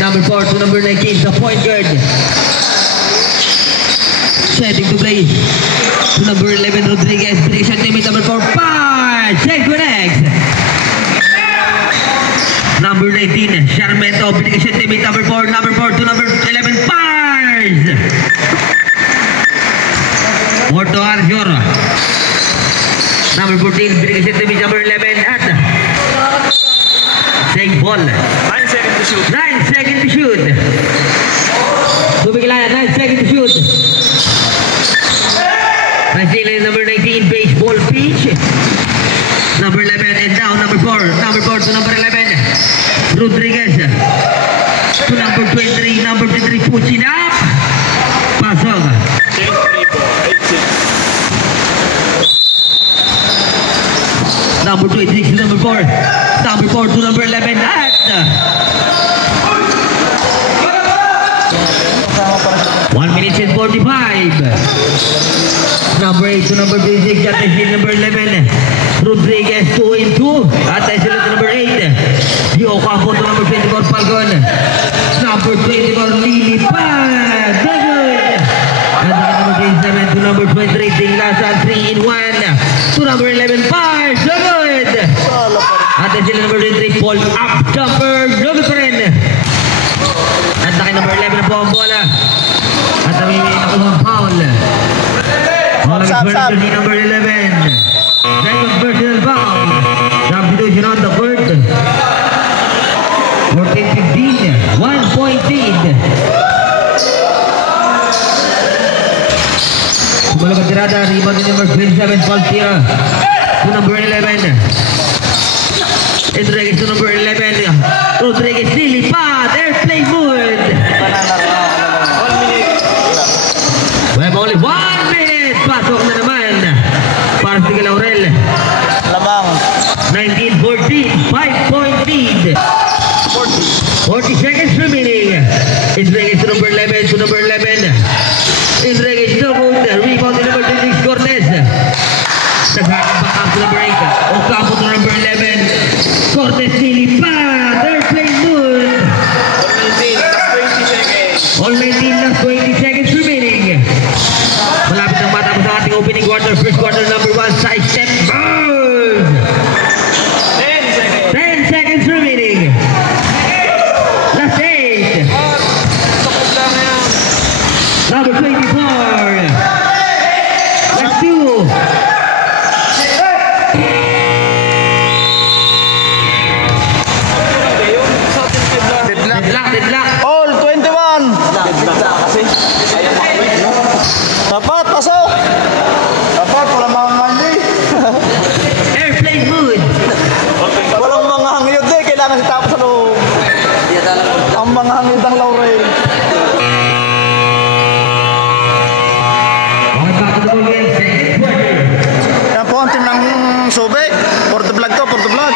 Number 4 to number 19, the point guard. Setting to play to number 11, Rodriguez. Direction teammate number 4, Pars. Check connects. Number 19, Charmento. Direction teammate number 4 to number 11, Pars. Orto Arjor. Number 14, direction teammate number 11 at take ball. 9 seconds to shoot. 9 seconds to shoot. Tumigilan, 9 seconds to shoot. Brazilian number 19, baseball pitch. Number 11 and down, number 4. Number 4 to number 11. Rodriguez. To number 23, number 23, pushing up. Pasok. Number 26 to number 4. Number 4 to number 11 at 1 minute and 45. Number 8 to number 26 at number 11. Rodriguez 2 and 2 at to number 8. Dio Campo to number 24 Falcon. Number 24 Lily Pad. Good. And number 27 to number 23 Tinglasan 3 in 1 to number 11 Pars. Good. At number 23 Paul up jumper. Good pa rin. At number 11 po ang bola. At may nakuha foul. Number 11. Second personal foul. Substitution on the court. 14-15. 1 point lead. Sumalabas tirada. Rebound ni number 27. Paul tira. To number 11. Rodriguez to number 11. Rodriguez nilipat. Airplane mood. 1 minute. We have only 1 minute. Pasok na naman. Para sa Laurel. Lamang. 19-14. 5-point lead. 40 seconds remaining. Rodriguez to number 11. To number 11. Rodriguez no good. Rebound to number 26. Cortez. Naghakan back up to number 8. Ocampo to number 11. Cortez nilipat. Airplane mood. All 19 last 20 seconds remaining. Malapit ang matapos sa ating opening quarter. First quarter number 1. Side step. Boom! 10 seconds remaining. Last 8. Number 24. Last 2. Deadlock. All 21. Kasi dapat pasok. Dapat wala mga mandi. Airplane mood. Walang mga hangiyot din. Kailangan sitapos sa loob. Ang mga hangiyot ng Laurel. Yan po ang team ng Subic. Porto Vlog to, Porto Vlog.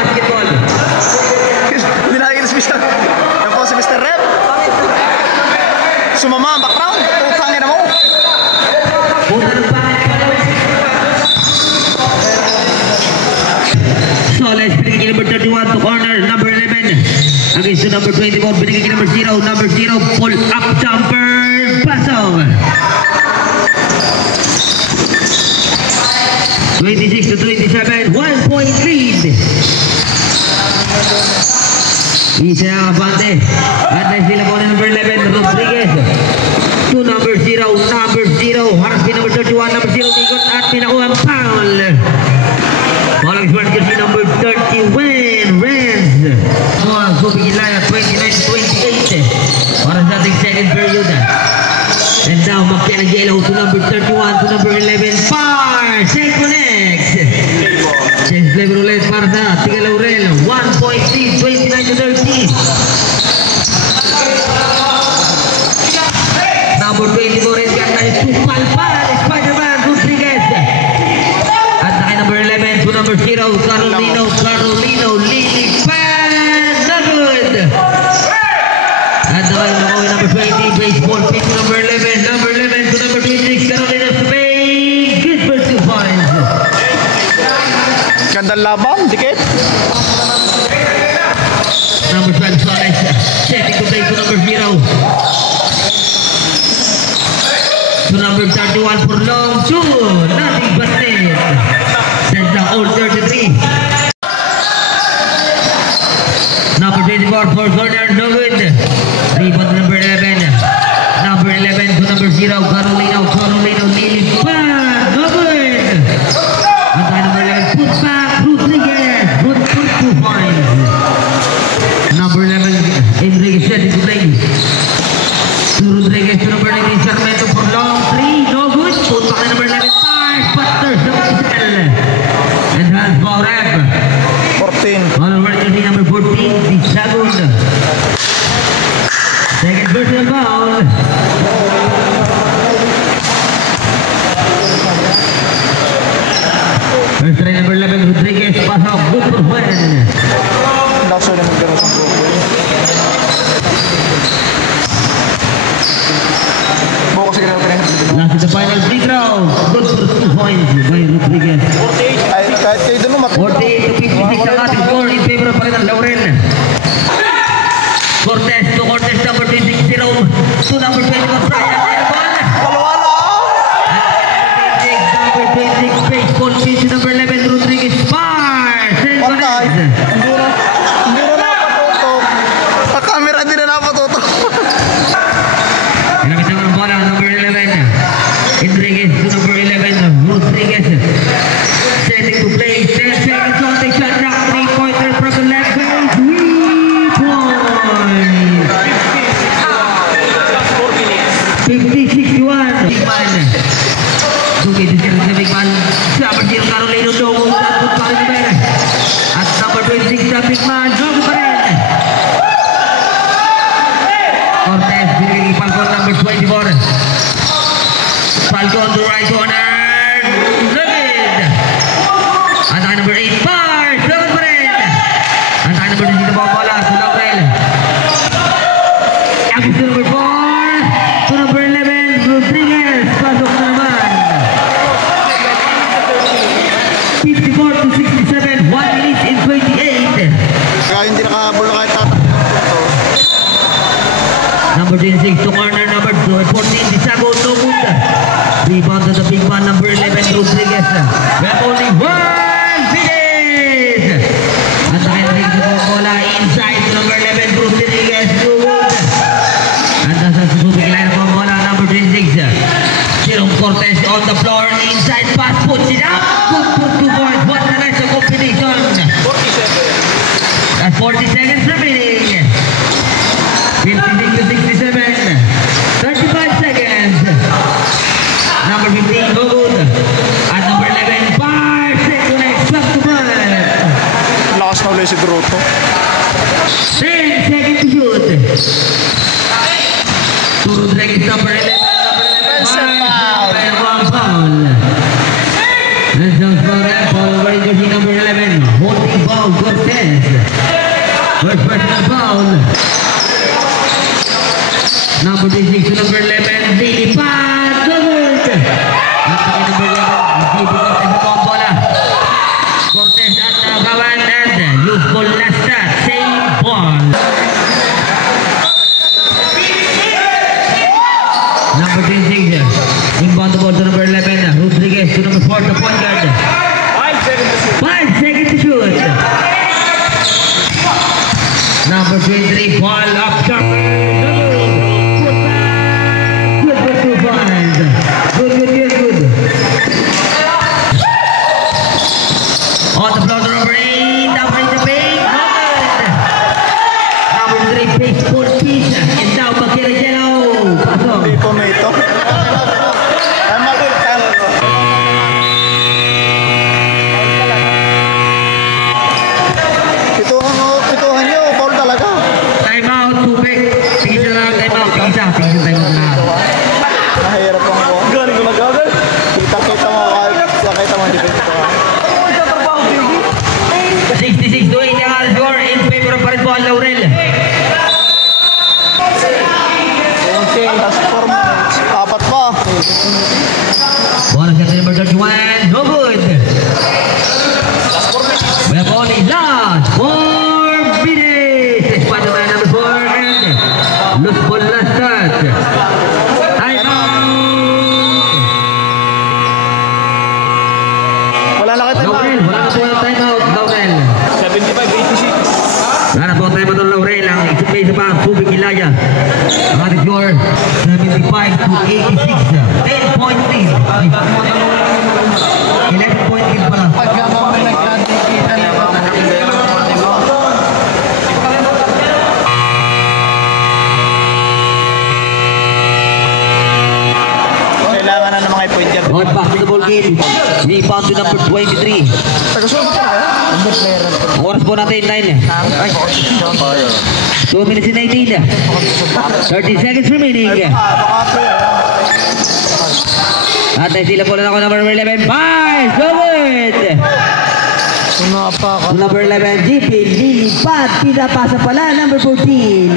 Basketball. Hindi nakikinis siya. Yan po si Mr. Rep. Sumama ang background. Utangin na mo. Soles, binigay number 31 to corner, number 11. Against to number 24, binigay number 0. Number 0, pull up jumper. Pasok. 26 to 27, 1 point lead. Isa ang abante. At na sila po na number 11, Rodriguez. To number 0, harap si number 31, number 0, Nigot at pinakuha ang foul. Walang smart jersey number 30, Renz. Mga Subic Ilaya, 29 to 28. Para sa ating second period. And now, Magkailang Yellow to number 31, to number 11, Pars. Check connects. Check flavor ulit para sa Tiga Laurel. 1 point lead, 29 to 30. Number 24 is got na Tupalpal, Spider-Man, Rodriguez. At naka number 11 to number 0, Carolino, Lily Pan, not good. At naka number 20, baseball pitch to number 11 to number 26, Carolina Spain, good for 2 points. Gandang laban, dikit. Number 12, Suarez. Setting to play to number 0. To number 31 for long two. Nothing but net. Sends the old 33. Number 24 for corner, no good. Rebound to number 11. Number 11 to number 0. Carolino, Lilipan. No good. And then number 11, put back, Rodriguez. Good for 2 points. Number 11, Enrique setting to play. To Rodriguez to number 19, Sarmiento for long 3, no good. Put back to number 11, Tars, but there's no physical. And has Baureb. 14. On over jersey number 14, Bisagun. Second personal foul. First try number 11, Rodriguez, pass off, good for one. Laso na magkaroon ng problem. Bukas sa ganun ka Last is the final free throw. Good for 2 points by Rodriguez. ay, kahit kayo doon 48 to 56 ang ating score in favor pa rin ng Laurel. Cortez to Cortez number 26 to number 21 Brian Airborne. Wala-wala. Number 26 baseball pitch number 11 Rodriguez Spars. Patay. Hindi na napatutok. Sa camera hindi na napatutok. Inakita ng bola number 11 Enriquez to number 11 Rodriguez. Setting to play 10 seconds on the shot clock. 3-pointer from the left side. 3 points. 50-61. Big man. Sugi to sa big man. Number 0 Carolino Dogo. Tapos pa rin ba? At number 26 sa big man. Dogo pa rin. Cortez binigay Falcon number 24. Falcon to right corner. Good. At number 8 Bars. Dogo pa rin. At number 6 na bola sa Laurel. Akis to number 4. To number 11 Rodriguez. Pasok na naman. 54 to 67. 1 minute and 28. Kaya hindi nakabulo kahit tatak. Number 26 to corner number 14 Disago no good. Rebound to the big man number 11 Rodriguez. We have only 1 minute. At the end of the bola inside to number 11 Rodriguez no good. And the Suzuki line of bola number 26 Jerome Cortez on the floor inside pass puts it up. Good for 2 points. What a nice combination. 47. At 40 seconds remaining. 56 to 67. 35 seconds. Number 15, no good. At number 11, 5 seconds. Back to back. Lakas na ulit si Grotto. 10 seconds to shoot. To Rodriguez, number 11. One foul. And just for that, foul over jersey number 11. Holding foul, Cortez. First personal foul. Number 26 to number 11, Lilipan. Good. At number 11, Cortez sa bola. Cortez at nagawan and youthful last shot. Same ball. Number 26, inbound the ball to number 11, Rodriguez to number 4, the point guard. 5 seconds to shoot. Number 23, ball up top. Good for 2 points. Good. On the floor to number 8, down in the paint. Number 3, baseball piece. And now Bakira Yellow. Pasok. Hindi ko may ito. Ay, makita mo. Pituhan nyo, foul talaga. Time out, tubig. Tigil na lang, time out. Tigil time out na. Nahirap ang buwan. Galing ko nag-gagal. Kita mo kahit sa kita mo hindi ko ito. Laurel. Wala na po yung timeout, Laurel. 75-86. Wala na po ang timeout ng Laurel. Ang may isa pa, Subic Ilaya. Ang ating score, 75-86. 10-point lead. 11-point lead pala. Pagka may nagkadikita na ba? Kailangan na ng mga point dyan. On back to the ball game. Rebound to number 23. Taga-sulit ka na Ang oras po natin, 9. 2 minutes and 18. 30 seconds remaining. At ay sila po na ako number 11. Bye! So good! Number 11, GP, lilipad. Pinapasa pala, number 14.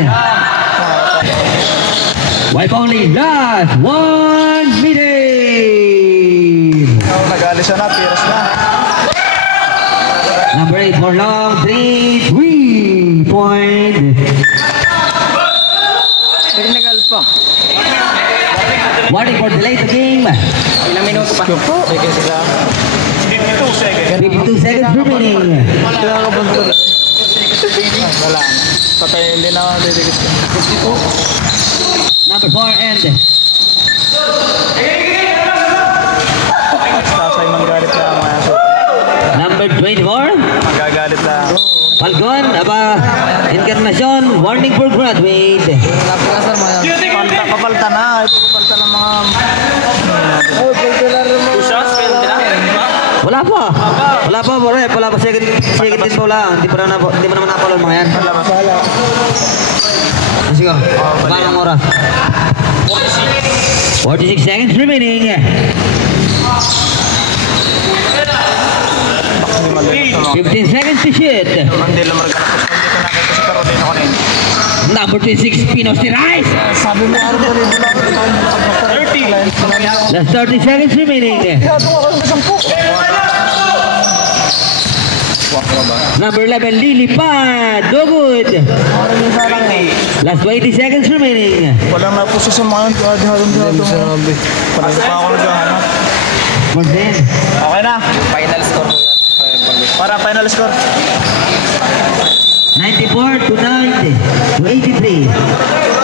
Wipe only, last 1 minute. Nag-alis na, piras na. Number 8 for long, 3-point. Technical pa. Warning for delay to game. Ilang minuto pa? Sige sila. 52 seconds. 52 seconds remaining. Wala ka ba? Wala na. Patay, hindi na didikit. 52. Number 4 and Sasay manggalit lang mga so. number 24. Magagalit lang. Falcon, Encarnacion, warning for graduate. Papalta na. Papalta ng mga... Wala pa. Wala pa, bro. Wala pa. Second din pa wala. Hindi pa naman napalo mga yan. Sige, paano ang oras? 46 seconds remaining. 15 seconds to shoot. Hindi lang marga na po. Hindi ko nakita si Carolina ko na yun. Number 26, Pinos de Rice. Sabi mo ano rin mo lang. 30. Last 30 seconds remaining. Number 11, Lilipad. No good. Last 20 seconds remaining. Walang napuso sa mga dihadong. Parang pa ako naghahanap. Martin. Okay na. Final score. Para final score. 94 to 90 to 83.